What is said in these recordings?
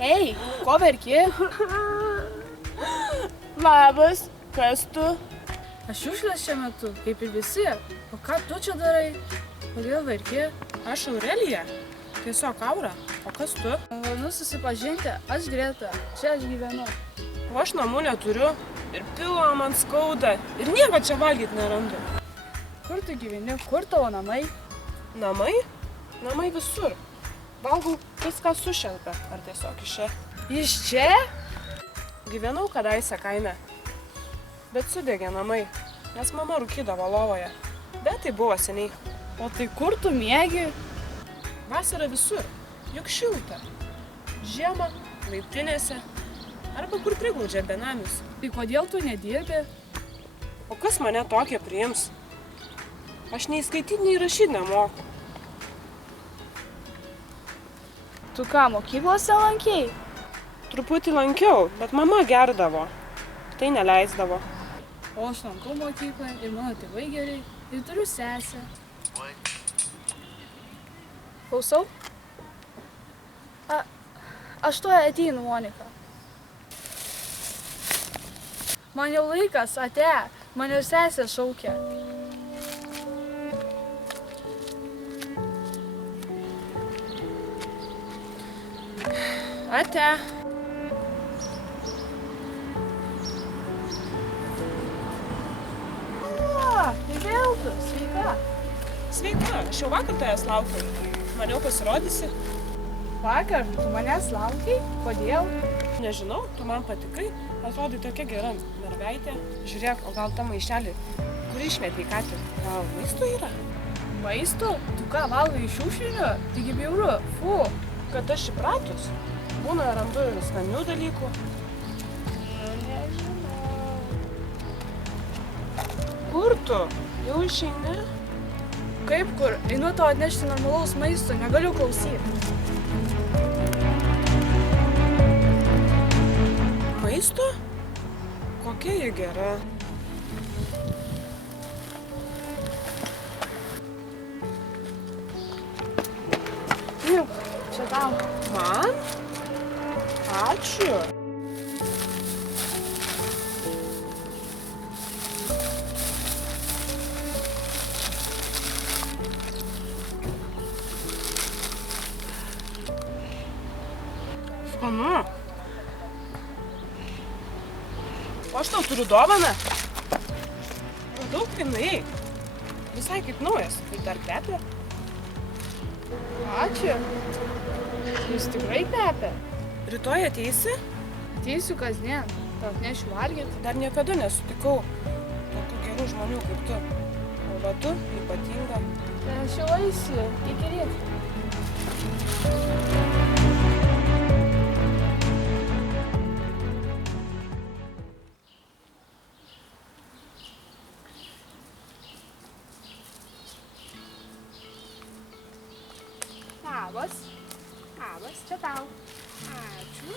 Ei, ko verki? Labas, kas tu? Aš šiukšlės šiuo metu, kaip ir visi. O ką tu čia darai? Kodėl verki? Aš Aurelija. Tiesiog Aura. O kas tu? Malonu susipažinti, aš Greta, čia aš gyvenu. O aš namų neturiu. Ir pilvo man skauda. Ir nieko čia valgyti nerandu. Kur tu gyveni? Kur tavo namai? Namai? Namai visur. Valgau viską sušelpę. Ar tiesiog iš čia? Iš čia? Gyvenau kadaise kaime. Bet sudegė namai, nes mama rūkydavo lovoje. Bet tai buvo seniai. O tai kur tu miegi? Vasara visur, juk šilta. Žiemą, laiptinėse, arba kur priglaudžia benamius. Tai kodėl tu nedirbi? O kas mane tokie priims? Aš nei skaityti, nei rašyti nemoku. Tu ką, mokyklose lankei? Truputį lankiau, bet mama gerdavo. Tai neleisdavo. O aš lankau mokyklą ir mano tėvai gerai ir turiu sesę. Klausau? Aš tuoj ateinu, Monika. Man jau laikas, ate, mane sesė šaukia. Ate. Tai vėl tu, sveika. Sveika, aš jau vakar tavęs laukiau. Maniau pasirodysi. Vakar, tu manęs laukiai? Kodėl? Nežinau, tu man patikai. Atrodai tokia gera mergaitė. Žiūrėk, o gal tą maišelį, kurį išmetei ką tik? Gal maisto yra? Maisto? Tu ką, valgai iš šiukšlinių? Taigi bjauru, fu. Kad aš įpratus. Būna randu ir skanių dalykų. Nežinau. Kur tu? Jau išeini? Kaip kur? Einu tau atnešti normalaus maisto, negaliu klausyti. Maisto? Kokia ji gera? Čia tau. Man? Ačiū. Skanu. O aš tau turiu dovaną. Daug pinai. Visai kaip naujas. Ir dar kvepia. Ačiū. Jūs tikrai kvepia? Rytoj ateisi? Ateisiu kasdien. Tau atnešiu valgyti. Dar niekada nesutikau tokių gerų žmonių kaip tu. O va tu ypatinga. Tai aš jau eisiu. Iki ryto. Labas. Labas, čia tau. Ačiū.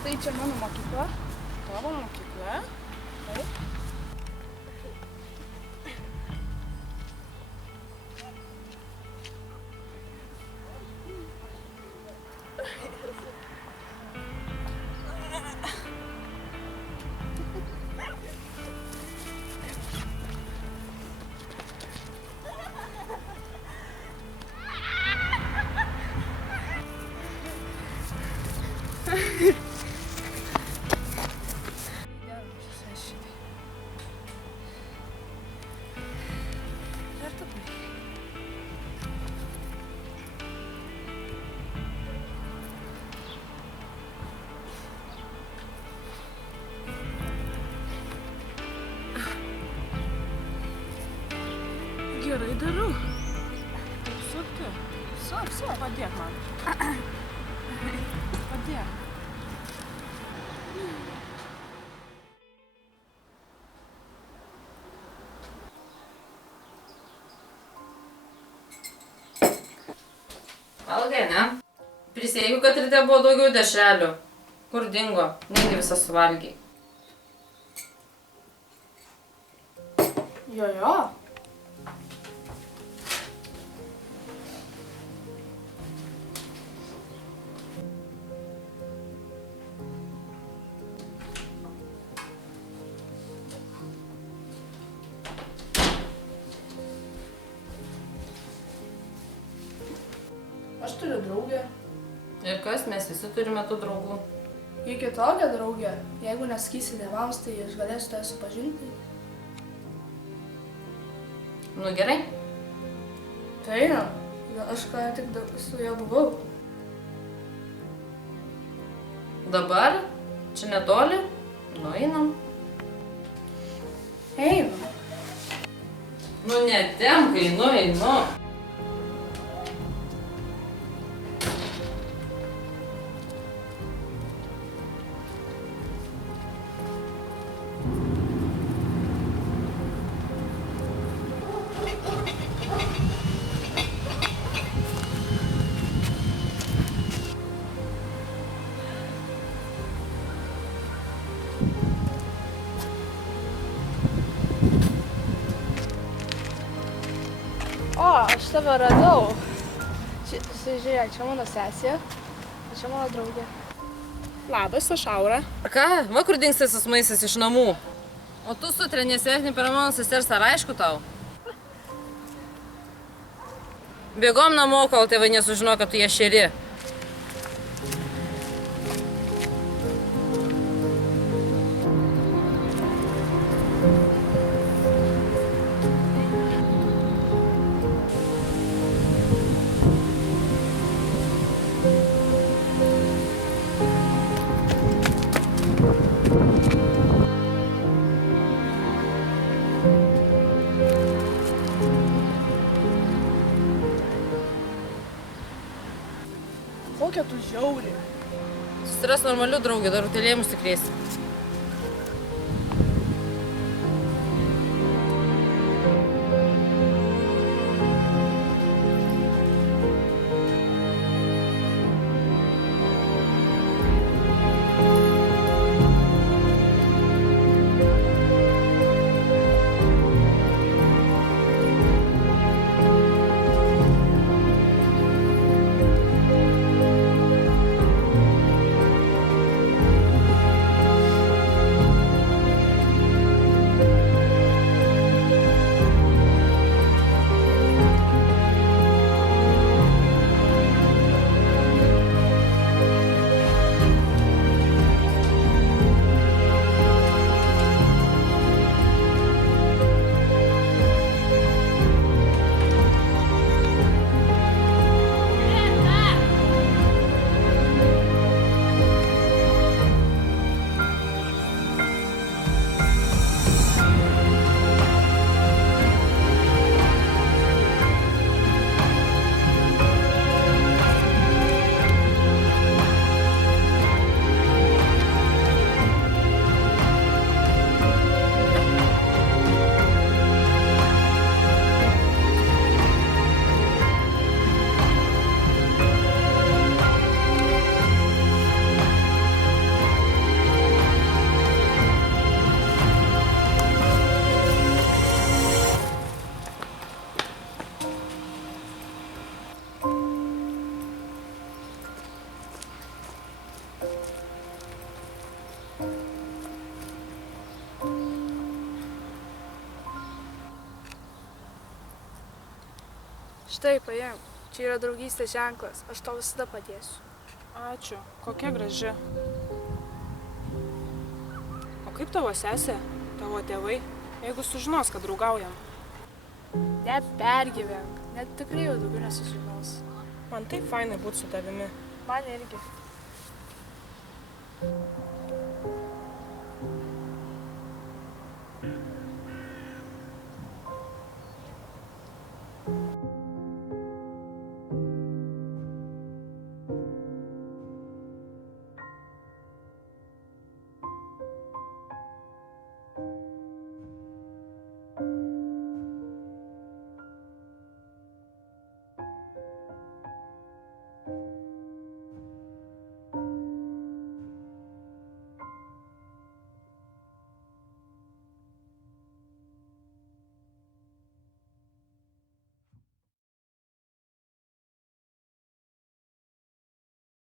Tai čia mano mokykla. Tavo mokykla? Taip. tu. Padėk man. Padėk. Valgai, ne? Prisiekiu, kad ryte buvo daugiau dešrelių. Kur dingo? Negi visą suvalgiai. Jo. Aš turiu draugę. Ir kas, mes visi turime tų draugų. Ji kitokia draugė. Jeigu nesakysi tėvams, tai aš galėsiu tave supažinti. Nu gerai. Tai einam. Aš ką tik su ja buvau. Dabar? Čia netoli? Nu einam. Einam. Nu netempk, einu. O, aš tave radau. Žiūrėk, čia mano sesė, o čia mano draugė. Labas, aš Aura. Ką? Va kur dings tas maistas iš namų. O tu sutrenė sveikinį per mano sesers, ar aišku tau? Bėgom namo, kol tėvai nesužino, kad tu ją šeri. Kokia tu žiauri. Susiras normalių draugų, dar utėlėjimus tikrėsi. Štai, paimk. Čia yra draugystės ženklas. Aš tau visada padėsiu. Ačiū. Kokia graži. O kaip tavo sesė, tavo tėvai, jeigu sužinos, kad draugaujam? Net pergyvenk. Net tikrai jau daugiau nesužinos. Man taip fainai būti su tavimi. Man irgi.